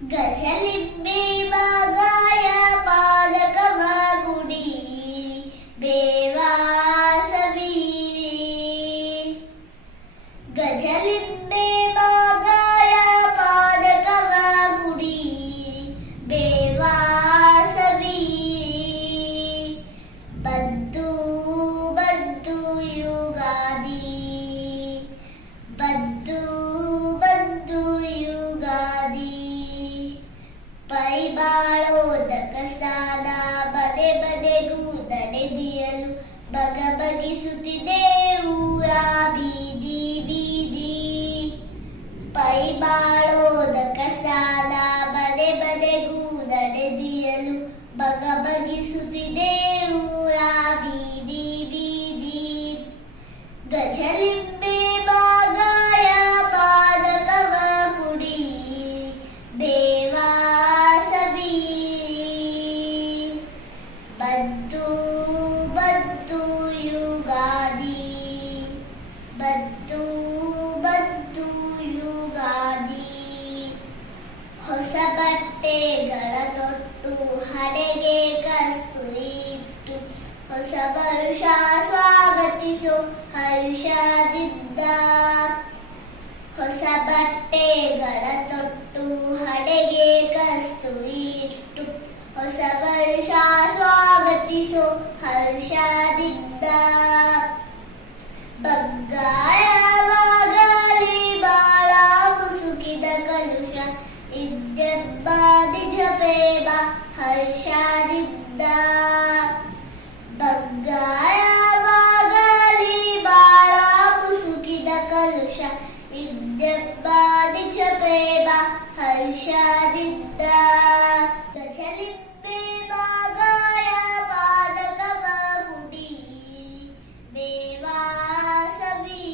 ಗಜಲಿಂಬೆ ಮಾಗಾಯ ಪಾಲಕವ ಗುಡಿ ಬೇವಾಸವಿ ಗಜಲಿಂಬೆ ಮಾಗಾಯ ಪಾಲಕವ ಗುಡಿ ಬೇವಾಸವಿ ಬದ್ದು ಬದ್ದು ಯುಗಾದಿ ಬದ್ದು ಬದ್ದು ಯುಗಾದಿ ಪೈಬಾಳೋದಕ ಸ್ನಾನ ಬದೆ ಬದೆಗೂ ನಡೆದಿಯಲು ಬಗ ಬಗಿಸುತ್ತಿದೆ ಊರ ಬೀದಿ ಬೀದಿ ಪೈಬಾಳೋದಕ ಸ್ನಾನ ಬದೆ ಬದೆಗೂ ನಡೆದಿಯಲು ಬಗ ಬಗಿಸುತ್ತಿದೆ ಊರ ಬೀದಿ ಬೀದಿ ಗಜಲಿಂಬೆ ಮಾಗಾಯ ಪಾದಕವ ಮುಡಿ ಬೇವಾಸವಿ ಬದ್ದು ಬದ್ದು ಯುಗಾದಿ ಬದ್ದು ಬದ್ದು ಯುಗಾದಿ ಹೊಸ ಬಟ್ಟೆಗಳ ತೊಟ್ಟು ಹಣೆಗೆ ಕಸ್ತು ಇಟ್ಟು ಹೊಸ ವರುಷ ಸ್ವಾಗತಿಸೋ ಹರ್ಷದಿಂದ ಹೊಸ ಬಟ್ಟೆಗಳ ತೊಟ್ಟು ಹಣೆಗೆ ಕಸ್ತು ಇಟ್ಟು ಹೊಸ ವರುಷ ಸ್ವಾಗತಿಸೋ ಹರ್ಷದಿಂದ ಬಗ್ಗಾಯವಾಗಲಿ ಬಾಳ ಮುಸುಕಿದ ಕಲುಷ ಇದ್ದೆಬ್ಬ ನಿಜ ಪ್ರೇಮ ಹರ್ಷದಿಂದ ಬಗ್ಗಾಯವಾಗಲಿ ಬಾಳ ಮುಸುಕಿದ ಕಲುಷ ಇದ್ದೆಬ್ಬ ನಿಜ ಪ್ರೇಮ ಹರ್ಷದಿಂದ ಗಜಲಿಂಬೆ ಮಾಗಾಯ ಪಾದಕವ ಗುಡಿ ಬೇವಾಸವಿ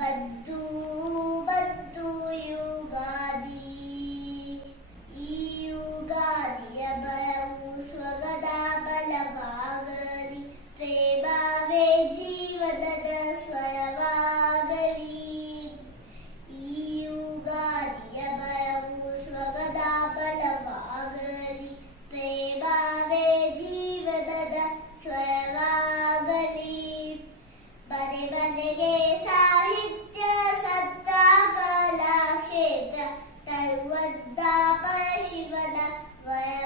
ಬದ್ದು ಬದ್ದು ಯುಗಾದಿ ಈ ಯುಗಾದಿಯ ಬಲವು ಸ್ವಗದ ಬಲವಾಗಲಿ ಪ್ರೇಮವೇ ಜೀವನದ ಸ್ವರವಾಗಲಿ ಈ ಯುಗಾದಿಯ ಬಲವು ಸ್ವಗದ ಬಲವಾಗಲಿ ಪ್ರೇಮವೇ ಜೀವನದ ಸ್ವರವಾಗಲಿ ಬದೆ ಬದೆಗೆ ಸಾಹಿತ್ಯ ಸತ್ತ ಕಲಾ ಕ್ಷೇತ್ರ ತರುವದ್ದ ಪರಶಿವನ ವರ